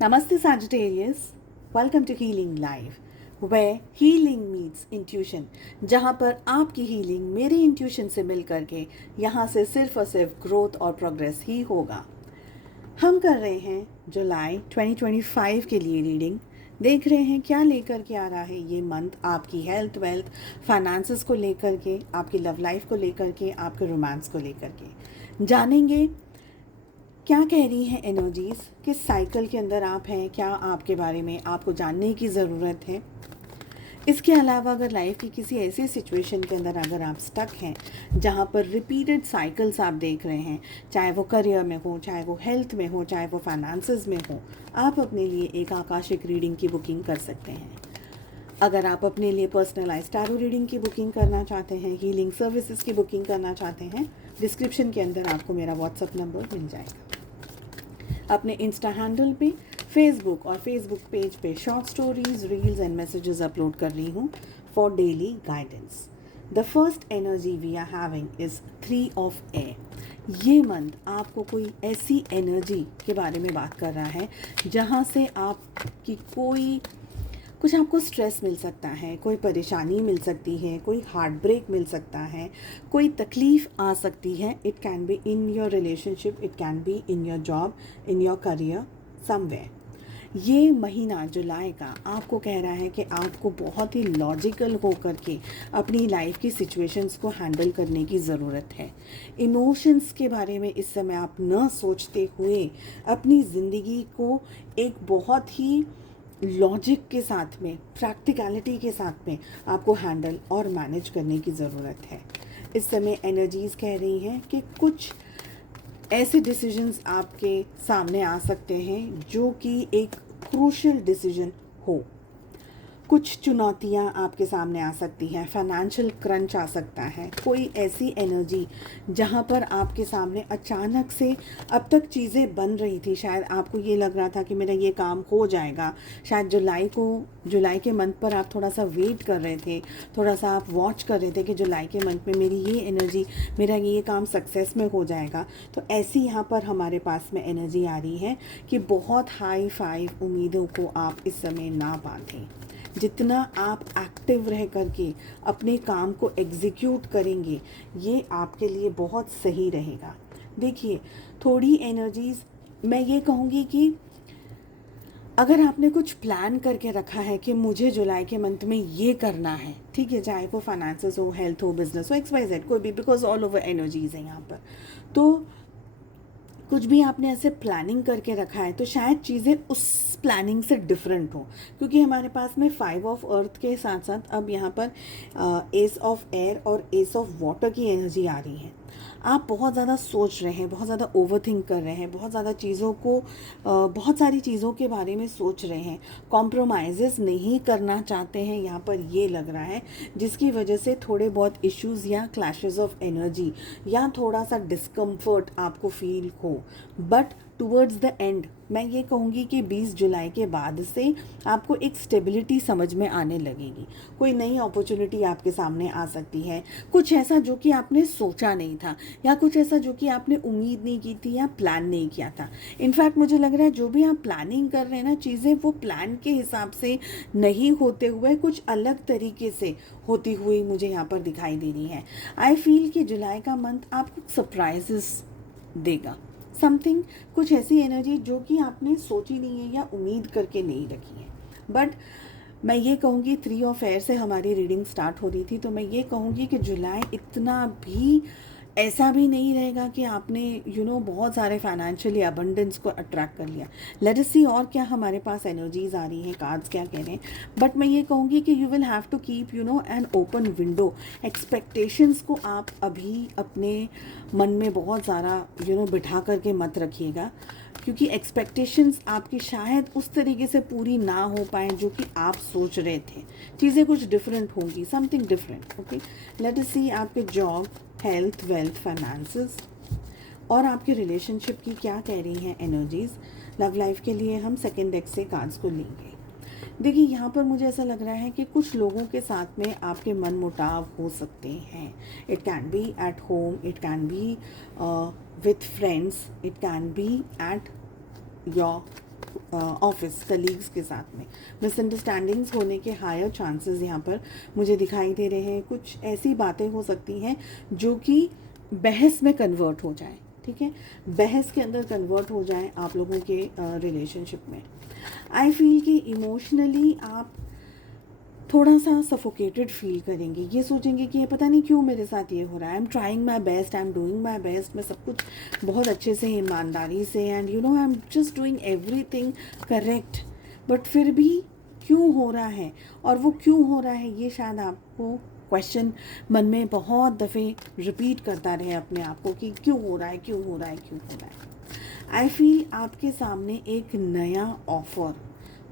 Namaste Sagittarius, welcome to Healing Live, where healing meets intuition, जहाँ पर आपकी healing मेरे इंट्यूशन से मिल करके यहाँ से सिर्फ और सिर्फ ग्रोथ और प्रोग्रेस ही होगा। हम कर रहे हैं जुलाई 2025 के लिए रीडिंग, देख रहे हैं क्या लेकर के आ रहा है ये मंथ आपकी हेल्थ, वेल्थ, फाइनेंसेस को लेकर के, आपकी लव लाइफ को लेकर के, आपके रोमांस को लेकर के। जानेंगे क्या कह रही हैं एनर्जीज़, किस साइकिल के अंदर आप हैं, क्या आपके बारे में आपको जानने की ज़रूरत है। इसके अलावा अगर लाइफ की किसी ऐसी सिचुएशन के अंदर अगर आप स्टक हैं जहाँ पर रिपीटेड साइकिल्स आप देख रहे हैं, चाहे वो करियर में हो, चाहे वो हेल्थ में हो, चाहे वो फाइनेंसेस में हो, आप अपने लिए एक आकाशिक रीडिंग की बुकिंग कर सकते हैं। अगर आप अपने लिए पर्सनलाइज्ड टैरो रीडिंग की बुकिंग करना चाहते हैं, हीलिंग सर्विसेज की बुकिंग करना चाहते हैं, डिस्क्रिप्शन के अंदर आपको मेरा व्हाट्सअप नंबर मिल जाएगा। अपने इंस्टा हैंडल पे, फेसबुक और फेसबुक पेज पे short stories, reels and messages upload कर रही हूँ for daily guidance. The first energy we are having is 3 of air. ये मंथ आपको कोई ऐसी एनर्जी के बारे में बात कर रहा है जहाँ से आपकी कुछ आपको स्ट्रेस मिल सकता है, कोई परेशानी मिल सकती है, कोई हार्ट ब्रेक मिल सकता है, कोई तकलीफ़ आ सकती है। It can be in your relationship, it can be in your job, in your career, somewhere. ये महीना जुलाई का आपको कह रहा है कि आपको बहुत ही लॉजिकल होकर के अपनी लाइफ की सिचुएशंस को हैंडल करने की ज़रूरत है। इमोशंस के बारे में इस समय आप न सोचते हुए अपनी ज़िंदगी को एक बहुत ही लॉजिक के साथ में, प्रैक्टिकलिटी के साथ में आपको हैंडल और मैनेज करने की ज़रूरत है। इस समय एनर्जीज़ कह रही हैं कि कुछ ऐसे डिसीजंस आपके सामने आ सकते हैं जो कि एक क्रूशियल डिसीजन हो। कुछ चुनौतियां आपके सामने आ सकती हैं, फाइनेंशियल क्रंच आ सकता है, कोई ऐसी एनर्जी जहां पर आपके सामने अचानक से अब तक चीज़ें बन रही थी, शायद आपको ये लग रहा था कि मेरा ये काम हो जाएगा, शायद जुलाई के मंथ पर आप थोड़ा सा वेट कर रहे थे, थोड़ा सा आप वॉच कर रहे थे कि जुलाई के मंथ में मेरी ये एनर्जी, मेरा ये काम सक्सेस में हो जाएगा। तो ऐसी यहाँ पर हमारे पास में एनर्जी आ रही है कि बहुत हाई फाई उम्मीदों को आप इस समय ना बांधें। जितना आप एक्टिव रह करके अपने काम को एग्जीक्यूट करेंगे, ये आपके लिए बहुत सही रहेगा। देखिए, थोड़ी एनर्जीज़ मैं ये कहूँगी कि अगर आपने कुछ प्लान करके रखा है कि मुझे जुलाई के मंथ में ये करना है, ठीक है, चाहे वो फाइनेंसेस हो, हेल्थ हो, बिजनेस हो, XYZ कोई भी, बिकॉज ऑल ओवर एनर्जीज़ हैं यहाँ पर। तो कुछ भी आपने ऐसे प्लानिंग करके रखा है तो शायद चीज़ें उस प्लानिंग से डिफरेंट हो, क्योंकि हमारे पास में 5 ऑफ अर्थ के साथ साथ अब यहाँ पर एस ऑफ एयर और एस ऑफ वाटर की एनर्जी आ रही है। आप बहुत ज़्यादा सोच रहे हैं, बहुत ज़्यादा ओवरथिंक कर रहे हैं, बहुत ज़्यादा चीज़ों को बहुत सारी चीज़ों के बारे में सोच रहे हैं, कॉम्प्रोमाइज़ नहीं करना चाहते हैं, यहाँ पर ये लग रहा है, जिसकी वजह से थोड़े बहुत इश्यूज़ या क्लैशेस ऑफ एनर्जी या थोड़ा सा डिस्कम्फर्ट आपको फील हो। बट टूवर्ड्स द एंड मैं ये कहूँगी कि 20 जुलाई के बाद से आपको एक स्टेबिलिटी समझ में आने लगेगी। कोई नई अपॉर्चुनिटी आपके सामने आ सकती है, कुछ ऐसा जो कि आपने सोचा नहीं था, या कुछ ऐसा जो कि आपने उम्मीद नहीं की थी या प्लान नहीं किया था। इनफैक्ट मुझे लग रहा है जो भी आप प्लानिंग कर रहे हैं ना, चीज़ें वो प्लान के हिसाब से नहीं होते हुए कुछ अलग तरीके से होती हुई मुझे यहाँ पर दिखाई दे रही है। आई फील कि जुलाई का मंथ आपको सरप्राइजेस देगा, समथिंग, कुछ ऐसी एनर्जी जो कि आपने सोची नहीं है या उम्मीद करके नहीं रखी है। बट मैं ये कहूँगी 3 ऑफ एयर से हमारी रीडिंग स्टार्ट हो रही थी, तो मैं ये कहूँगी कि जुलाई इतना भी ऐसा भी नहीं रहेगा कि आपने बहुत सारे फाइनेंशियली अबंडेंस को अट्रैक्ट कर लिया। लेट अस सी और क्या हमारे पास एनर्जीज आ रही हैं, कार्ड्स क्या कह रहे हैं। बट मैं ये कहूँगी कि you will have to keep an open window. Expectations को आप अभी अपने मन में बहुत ज़्यादा बिठा करके मत रखिएगा, क्योंकि एक्सपेक्टेशंस आपकी शायद उस तरीके से पूरी ना हो पाए जो कि आप सोच रहे थे। चीज़ें कुछ डिफरेंट होंगी, something different. Okay, let us see आपके जॉब, हेल्थ, वेल्थ, फाइनेंसेस और आपके रिलेशनशिप की क्या कह रही हैं एनर्जीज़। लव लाइफ के लिए हम सेकेंड डेक से कार्ड्स को लेंगे। देखिए, यहाँ पर मुझे ऐसा लग रहा है कि कुछ लोगों के साथ में आपके मन मुटाव हो सकते हैं। It can be at home, it can be with friends, it can be at your office colleagues के साथ में मिसअंडरस्टैंडिंग्स होने के हायर चांसेस यहाँ पर मुझे दिखाई दे रहे हैं। कुछ ऐसी बातें हो सकती हैं जो कि बहस में कन्वर्ट हो जाए, ठीक है, बहस के अंदर कन्वर्ट हो जाए आप लोगों के रिलेशनशिप में। आई फील कि इमोशनली आप थोड़ा सा सफोकेटेड फील करेंगे, ये सोचेंगे कि ये पता नहीं क्यों मेरे साथ ये हो रहा है। I am trying my best, I am doing my best, मैं सब कुछ बहुत अच्छे से ईमानदारी से and you know I am just doing everything correct, but फिर भी क्यों हो रहा है, और वो क्यों हो रहा है ये शायद आपको क्वेश्चन मन में बहुत दफ़े रिपीट करता रहे अपने आप को कि क्यों हो रहा है, क्यों हो रहा है, क्यों हो रहा है। आई फील आपके सामने एक नया ऑफ़र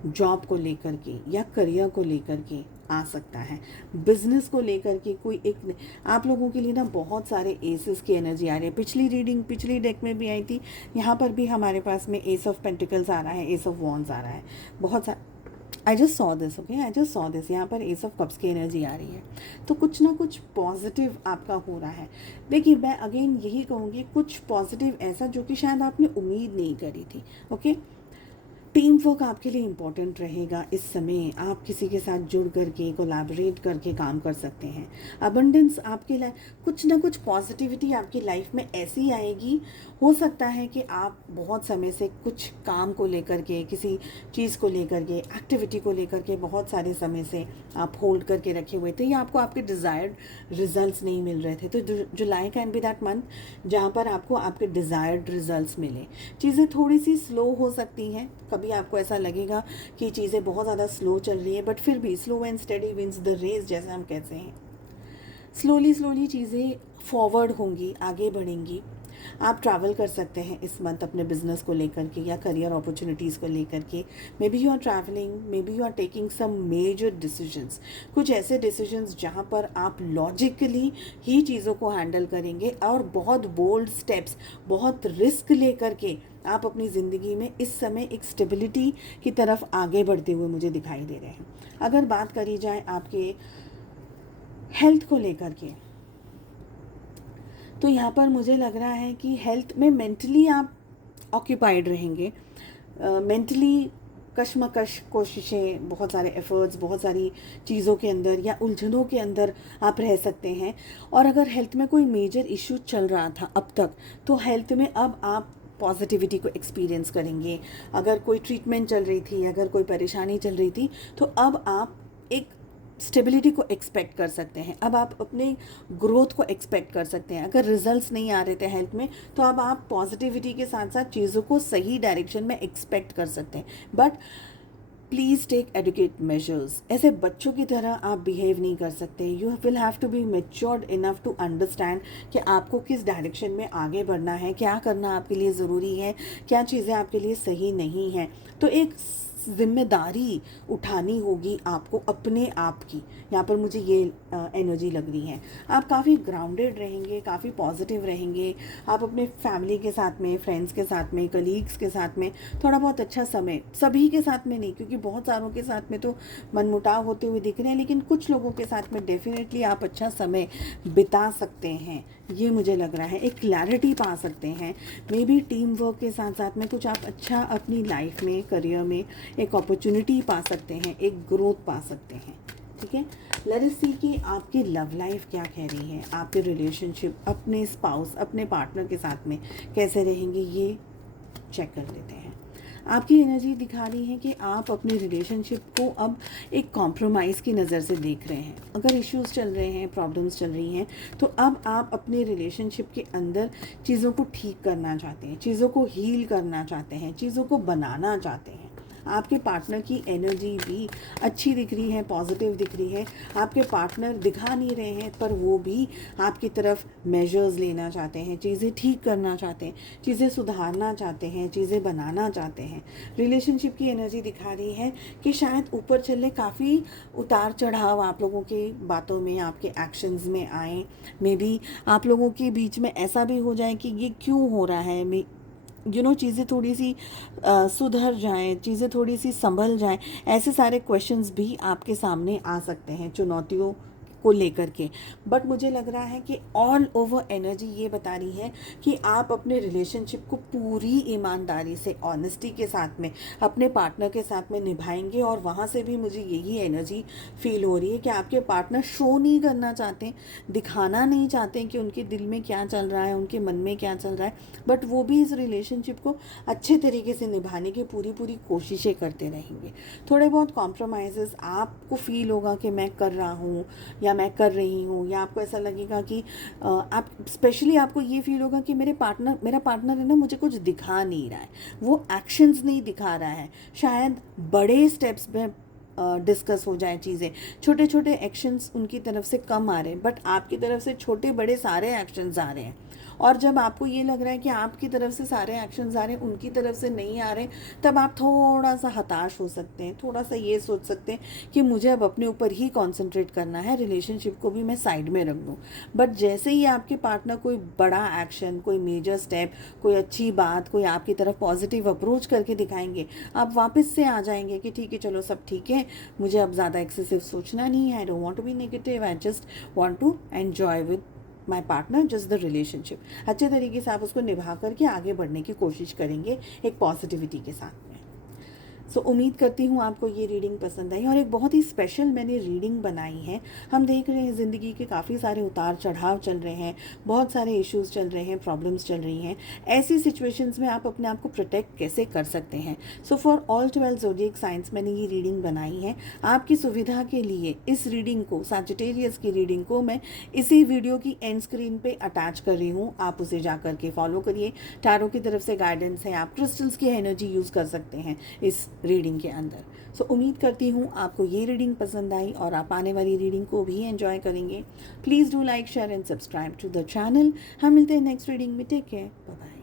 जॉब को लेकर के या करियर को लेकर के आ सकता है, बिजनेस को लेकर के कोई एक आप लोगों के लिए ना बहुत सारे एसेस की एनर्जी आ रही है। पिछली डेक में भी आई थी, यहाँ पर भी हमारे पास में एस ऑफ पेंटिकल्स आ रहा है, एस ऑफ वॉन्ड्स आ रहा है, बहुत सारा I just saw this, okay, I just saw this. यहाँ पर एस ऑफ कप्स की एनर्जी आ रही है, तो कुछ ना कुछ पॉजिटिव आपका हो रहा है। देखिए मैं अगेन यही कहूँगी, कुछ पॉजिटिव ऐसा जो कि शायद आपने उम्मीद नहीं करी थी, ओके। टीम वर्क आपके लिए इम्पॉर्टेंट रहेगा इस समय, आप किसी के साथ जुड़ करके कोलैबोरेट करके काम कर सकते हैं। अबंडेंस आपके लिए, कुछ ना कुछ पॉजिटिविटी आपकी लाइफ में ऐसी आएगी। हो सकता है कि आप बहुत समय से कुछ काम को लेकर के, किसी चीज़ को लेकर के, एक्टिविटी को लेकर के बहुत सारे समय से आप होल्ड करके रखे हुए थे या आपको आपके डिज़ायर्ड रिजल्ट्स नहीं मिल रहे थे। तो जुलाई कैन बी दैट मंथ जहाँ पर आपको आपके डिज़ायर्ड रिजल्ट्स मिले। चीज़ें थोड़ी सी स्लो हो सकती हैं, कभी आपको ऐसा लगेगा कि चीज़ें बहुत ज़्यादा स्लो चल रही है, बट फिर भी slow and steady wins the race, जैसे हम कहते हैं। स्लोली चीज़ें फॉरवर्ड होंगी, आगे बढ़ेंगी। आप ट्रैवल कर सकते हैं इस मंथ अपने बिजनेस को लेकर के या करियर अपॉर्चुनिटीज़ को लेकर के। Maybe you are travelling, maybe you are taking some major decisions, कुछ ऐसे डिसीजंस जहाँ पर आप लॉजिकली ही चीज़ों को हैंडल करेंगे और बहुत बोल्ड स्टेप्स, बहुत रिस्क लेकर के आप अपनी ज़िंदगी में इस समय एक स्टेबिलिटी की तरफ आगे बढ़ते हुए मुझे दिखाई दे रहे हैं। अगर बात करी जाए आपके हेल्थ को लेकर के, तो यहाँ पर मुझे लग रहा है कि हेल्थ में मेंटली आप ऑक्यूपाइड रहेंगे, मेंटली कशमकश कोशिशें, बहुत सारे एफर्ट्स, बहुत सारी चीज़ों के अंदर या उलझनों के अंदर आप रह सकते हैं। और अगर हेल्थ में कोई मेजर इशू चल रहा था अब तक, तो हेल्थ में अब आप पॉजिटिविटी को एक्सपीरियंस करेंगे। अगर कोई ट्रीटमेंट चल रही थी, अगर कोई परेशानी चल रही थी, तो अब आप एक स्टेबिलिटी को एक्सपेक्ट कर सकते हैं। अब आप अपने ग्रोथ को एक्सपेक्ट कर सकते हैं। अगर रिजल्ट्स नहीं आ रहे थे हेल्थ में, तो अब आप पॉजिटिविटी के साथ साथ चीज़ों को सही डायरेक्शन में एक्सपेक्ट कर सकते हैं। But please take adequate measures. ऐसे बच्चों की तरह आप बिहेव नहीं कर सकते। You will have to be matured enough to understand कि आपको किस डायरेक्शन में आगे बढ़ना है, क्या करना आपके लिए ज़रूरी है, क्या चीज़ें आपके लिए सही नहीं हैं। तो एक जिम्मेदारी उठानी होगी आपको अपने आप की। यहाँ पर मुझे ये एनर्जी लग रही है। आप काफ़ी ग्राउंडेड रहेंगे, काफ़ी पॉजिटिव रहेंगे। आप अपने फैमिली के साथ में, फ्रेंड्स के साथ में, कलीग्स के साथ में थोड़ा बहुत अच्छा समय, सभी के साथ में नहीं, क्योंकि बहुत सारों के साथ में तो मनमुटाव होते हुए दिख रहे हैं, लेकिन कुछ लोगों के साथ में डेफिनेटली आप अच्छा समय बिता सकते हैं। ये मुझे लग रहा है, एक क्लैरिटी पा सकते हैं। मे बी टीम वर्क के साथ साथ में कुछ आप अच्छा अपनी लाइफ में, करियर में एक अपॉर्चुनिटी पा सकते हैं, एक ग्रोथ पा सकते हैं। ठीक है, लेट अस सी कि आपकी लव लाइफ क्या कह रही है, आपके रिलेशनशिप अपने स्पाउस, अपने पार्टनर के साथ में कैसे रहेंगे, ये चेक कर लेते हैं। आपकी एनर्जी दिखा रही है कि आप अपने रिलेशनशिप को अब एक कॉम्प्रोमाइज़ की नज़र से देख रहे हैं। अगर इश्यूज़ चल रहे हैं, प्रॉब्लम्स चल रही हैं, तो अब आप अपने रिलेशनशिप के अंदर चीज़ों को ठीक करना चाहते हैं, चीज़ों को हील करना चाहते हैं, चीज़ों को बनाना चाहते हैं। आपके पार्टनर की एनर्जी भी अच्छी दिख रही है, पॉजिटिव दिख रही है। आपके पार्टनर दिखा नहीं रहे हैं, पर वो भी आपकी तरफ मेजर्स लेना चाहते हैं, चीज़ें ठीक करना चाहते हैं, चीज़ें सुधारना चाहते हैं, चीज़ें बनाना चाहते हैं। रिलेशनशिप की एनर्जी दिखा रही है कि शायद ऊपर चले काफ़ी उतार चढ़ाव आप लोगों की बातों में, आपके एक्शंस में आए। मे बी आप लोगों के बीच में ऐसा भी हो जाए कि ये क्यों हो रहा है, चीज़ें थोड़ी सी सुधर जाएं, चीज़ें थोड़ी सी संभल जाएं। ऐसे सारे क्वेश्चंस भी आपके सामने आ सकते हैं। चुनौतियों को लेकर के, बट मुझे लग रहा है कि ऑल ओवर एनर्जी ये बता रही है कि आप अपने रिलेशनशिप को पूरी ईमानदारी से, ऑनेस्टी के साथ में अपने पार्टनर के साथ में निभाएंगे। और वहाँ से भी मुझे यही एनर्जी फील हो रही है कि आपके पार्टनर शो नहीं करना चाहते, दिखाना नहीं चाहते कि उनके दिल में क्या चल रहा है, उनके मन में क्या चल रहा है, बट वो भी इस रिलेशनशिप को अच्छे तरीके से निभाने की पूरी पूरी कोशिशें करते रहेंगे। थोड़े बहुत कॉम्प्रोमाइज़ेस आपको फील होगा कि मैं कर रहा हूँ या मैं कर रही हूँ, या आपको ऐसा लगेगा कि आप स्पेशली आपको ये फील होगा कि मेरा पार्टनर है ना, मुझे कुछ दिखा नहीं रहा है, वो एक्शंस नहीं दिखा रहा है। शायद बड़े स्टेप्स में डिस्कस हो जाए चीज़ें, छोटे छोटे एक्शंस उनकी तरफ से कम आ रहे हैं, बट आपकी तरफ से छोटे बड़े सारे एक्शंस आ रहे हैं। और जब आपको ये लग रहा है कि आपकी तरफ से सारे एक्शंस आ रहे हैं, उनकी तरफ से नहीं आ रहे, तब आप थोड़ा सा हताश हो सकते हैं, थोड़ा सा ये सोच सकते हैं कि मुझे अब अपने ऊपर ही कॉन्सेंट्रेट करना है, रिलेशनशिप को भी मैं साइड में रख दूँ। बट जैसे ही आपके पार्टनर कोई बड़ा एक्शन, कोई मेजर स्टेप, कोई अच्छी बात, कोई आपकी तरफ पॉजिटिव अप्रोच करके दिखाएंगे, आप वापस से आ जाएंगे कि ठीक है, चलो सब ठीक है, मुझे अब ज़्यादा एक्सेसिव सोचना नहीं है, I don't want to be negative, I just want to enjoy with my partner, just the relationship. अच्छे तरीके से आप उसको निभा करके आगे बढ़ने की कोशिश करेंगे एक पॉजिटिविटी के साथ में। सो उम्मीद करती हूँ आपको ये रीडिंग पसंद आई, और एक बहुत ही स्पेशल मैंने रीडिंग बनाई है। हम देख रहे हैं ज़िंदगी के काफ़ी सारे उतार चढ़ाव चल रहे हैं, बहुत सारे इश्यूज़ चल रहे हैं, प्रॉब्लम्स चल रही हैं। ऐसी सिचुएशंस में आप अपने आप को प्रोटेक्ट कैसे कर सकते हैं। So for all 12 zodiac science मैंने ये रीडिंग बनाई है आपकी सुविधा के लिए। इस रीडिंग को, सैजिटेरियस की रीडिंग को, मैं इसी वीडियो की एंड स्क्रीन पे अटैच कर रही हूँ, आप उसे जा कर के फॉलो करिए। टैरो की तरफ से गाइडेंस है, आप क्रिस्टल्स की एनर्जी यूज़ कर सकते हैं इस रीडिंग के अंदर। सो उम्मीद करती हूँ आपको ये रीडिंग पसंद आई और आप आने वाली रीडिंग को भी एंजॉय करेंगे। Please do like, share and subscribe to the channel. हम मिलते हैं नेक्स्ट रीडिंग में। Take care, bye bye.